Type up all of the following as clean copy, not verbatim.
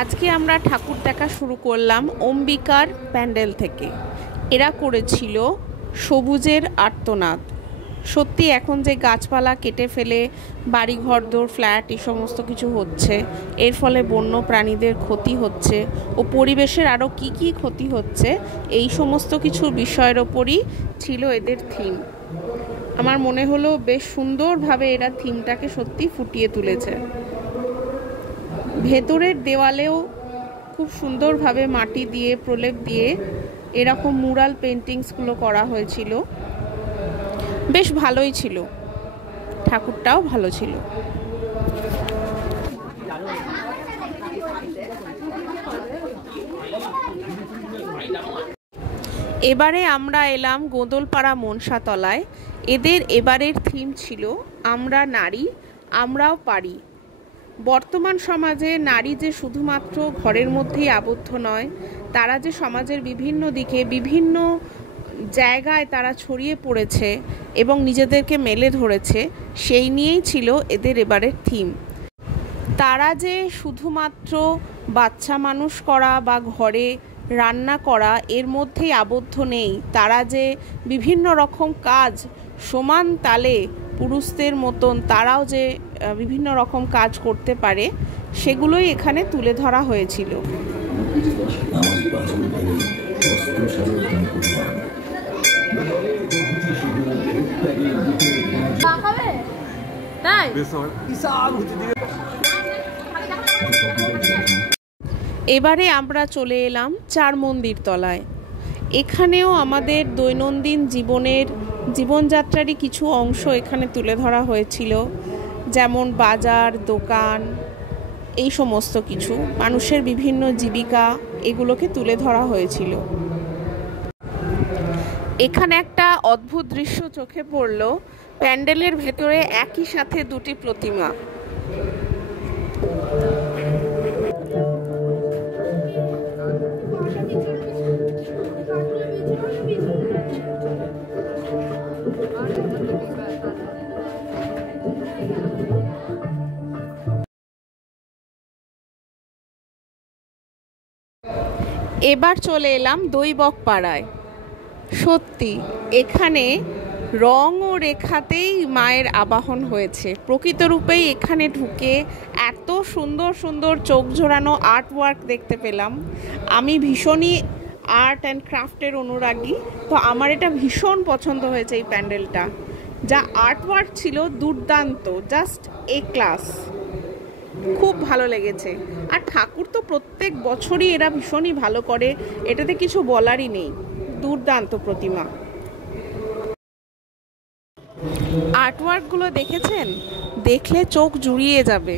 আজকে আমরা ঠাকুর দেখা শুরু করলাম অম্বিকার প্যান্ডেল থেকে। এরা করেছিল সবুজের আর্তনাদ। সত্যি এখন যে গাছপালা কেটে ফেলে বাড়ি ঘরদোর ফ্ল্যাট এই সমস্ত কিছু হচ্ছে, এর ফলে বন্য প্রাণীদের ক্ষতি হচ্ছে ও পরিবেশের আরও কি কি ক্ষতি হচ্ছে, এই সমস্ত কিছু বিষয়ের ওপরই ছিল এদের থিম। আমার মনে হলো বেশ সুন্দরভাবে এরা থিমটাকে সত্যি ফুটিয়ে তুলেছে। ভেতরের দেওয়ালেও খুব সুন্দরভাবে মাটি দিয়ে প্রলেপ দিয়ে এরকম মুরাল পেন্টিংসগুলো করা হয়েছিল। বেশ ভালোই ছিল, ঠাকুরটাও ভালো ছিল। এবারে আমরা এলাম গোদলপাড়া মনসাতলায়। এদের এবারের থিম ছিল আমরা নারী, আমরাও পারি। বর্তমান সমাজে নারী যে শুধুমাত্র ঘরের মধ্যেই আবদ্ধ নয়, তারা যে সমাজের বিভিন্ন দিকে বিভিন্ন জায়গায় তারা ছড়িয়ে পড়েছে এবং নিজেদেরকে মেলে ধরেছে, সেই নিয়েই ছিল এদের এবারের থিম। তারা যে শুধুমাত্র বাচ্চা মানুষ করা বা ঘরে রান্না করা এর মধ্যেই আবদ্ধ নেই, তারা যে বিভিন্ন রকম কাজ সমান তালে পুরুষদের মতন তারাও যে বিভিন্ন রকম কাজ করতে পারে, সেগুলোই এখানে তুলে ধরা হয়েছিল। এবারে আমরা চলে এলাম চার মন্দির তলায়। এখানেও আমাদের দৈনন্দিন জীবনযাত্রারই কিছু অংশ এখানে তুলে ধরা হয়েছিল, যেমন বাজার, দোকান, এই সমস্ত কিছু মানুষের বিভিন্ন জীবিকা, এগুলোকে তুলে ধরা হয়েছিল। এখানে একটা অদ্ভুত দৃশ্য চোখে পড়ল। প্যান্ডেলের ভেতরে একই সাথে দুটি প্রতিমা। এবার চলে এলাম দৈবক পাড়ায়। সত্যি এখানে রং ও রেখাতেই মায়ের আবাহন হয়েছে। প্রকৃত রূপেই এখানে ঢুকে এত সুন্দর সুন্দর চোখ জোড়ানো আর্ট ওয়ার্ক দেখতে পেলাম। আমি ভীষণই আর্ট অ্যান্ড ক্রাফটের অনুরাগী, তো আমার এটা ভীষণ পছন্দ হয়েছে এই প্যান্ডেলটা। যা আর্ট ওয়ার্ক ছিল দুর্দান্ত, জাস্ট এ ক্লাস, খুব ভালো লেগেছে। আর ঠাকুর তো প্রত্যেক বছরই এরা ভীষণই ভালো করে, এটাতে কিছু বলারই নেই। দুর্দান্ত প্রতিমা। আর্টওয়ার্কগুলো দেখেছেন? দেখলে চোখ জুড়িয়ে যাবে।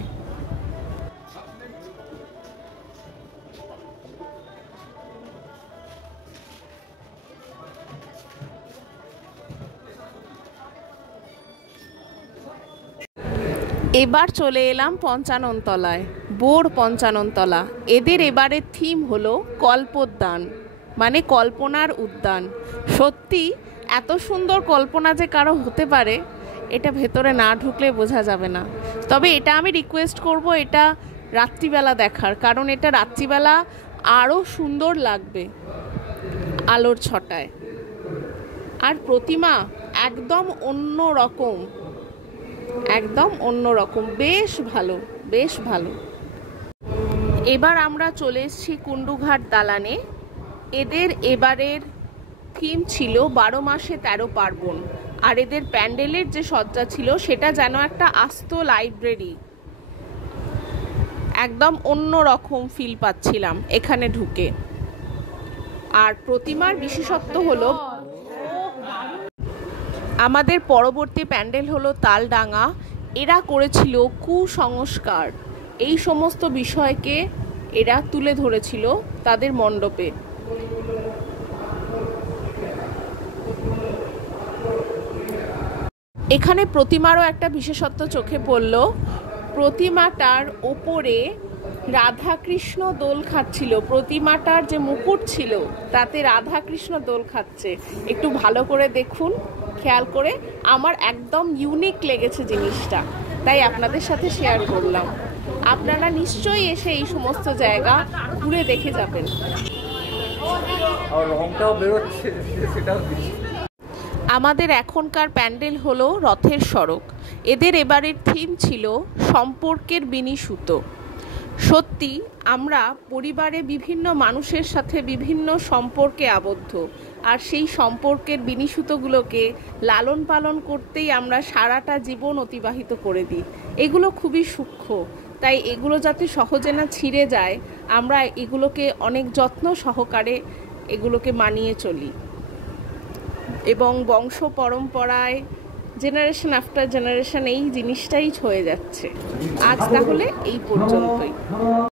এবার চলে এলাম পঞ্চাননতলায়, বোর পঞ্চাননতলা। এদের এবারের থিম হলো কল্পোদ্যান, মানে কল্পনার উদ্যান। সত্যি এত সুন্দর কল্পনা যে কারো হতে পারে, এটা ভেতরে না ঢুকলে বোঝা যাবে না। তবে এটা আমি রিকোয়েস্ট করব এটা রাত্রিবেলা দেখার, কারণ এটা রাত্রিবেলা আরও সুন্দর লাগবে আলোর ছটায়। আর প্রতিমা একদম অন্য রকম, একদম অন্য রকম, বেশ ভালো, বেশ ভালো। এবার আমরা চলে এসেছি কুণ্ডুঘাট দালানে। এদের এবারের থিম ছিল 12 মাসে 13 পার্বণ। আর এদের প্যান্ডেলের যে সজ্জা ছিল সেটা যেন একটা আস্ত লাইব্রেরি, একদম অন্য রকম ফিল পাচ্ছিলাম এখানে ঢুকে। আর প্রতিমার বিশেষত্ব হলো, আমাদের পরবর্তী প্যান্ডেল হলো তালডাঙ্গা। এরা করেছিল কুসংস্কার, এই সমস্ত বিষয়কে এরা তুলে ধরেছিল তাদের মণ্ডপে। এখানে প্রতিমারও একটা বিশেষত্ব চোখে পড়ল। প্রতিমাটার ওপরে রাধাকৃষ্ণ দোল খাচ্ছিল। প্রতিমাটার যে মুকুট ছিল তাতে রাধাকৃষ্ণ দোল খাচ্ছে। একটু ভালো করে দেখুন, খেয়াল করে। আমার একদম ইউনিক লেগেছে জিনিসটা, তাই আপনাদের সাথে শেয়ার করলাম। আপনারা নিশ্চয়ই এসে এই সমস্ত জায়গা ঘুরে দেখে যাবেন। আমাদের এখনকার প্যান্ডেল হলো রথের সড়ক। এদের এবারের থিম ছিল সম্পর্কের বিনি-সুতো। সত্যি আমরা পরিবারে বিভিন্ন মানুষের সাথে বিভিন্ন সম্পর্কে আবদ্ধ, আর সেই সম্পর্কের বিনি-সুতোগুলোকে লালন পালন করতেই আমরা সারাটা জীবন অতিবাহিত করে দিই। এগুলো খুবই সূক্ষ্ম, তাই এগুলো যাতে সহজে না ছিঁড়ে যায়, আমরা এগুলোকে অনেক যত্ন সহকারে এগুলোকে মানিয়ে চলি এবং বংশ পরম্পরায় জেনারেশন আফটার জেনারেশন এই জিনিসটাই হয়ে যাচ্ছে। আজ তাহলে এই পর্যন্তই।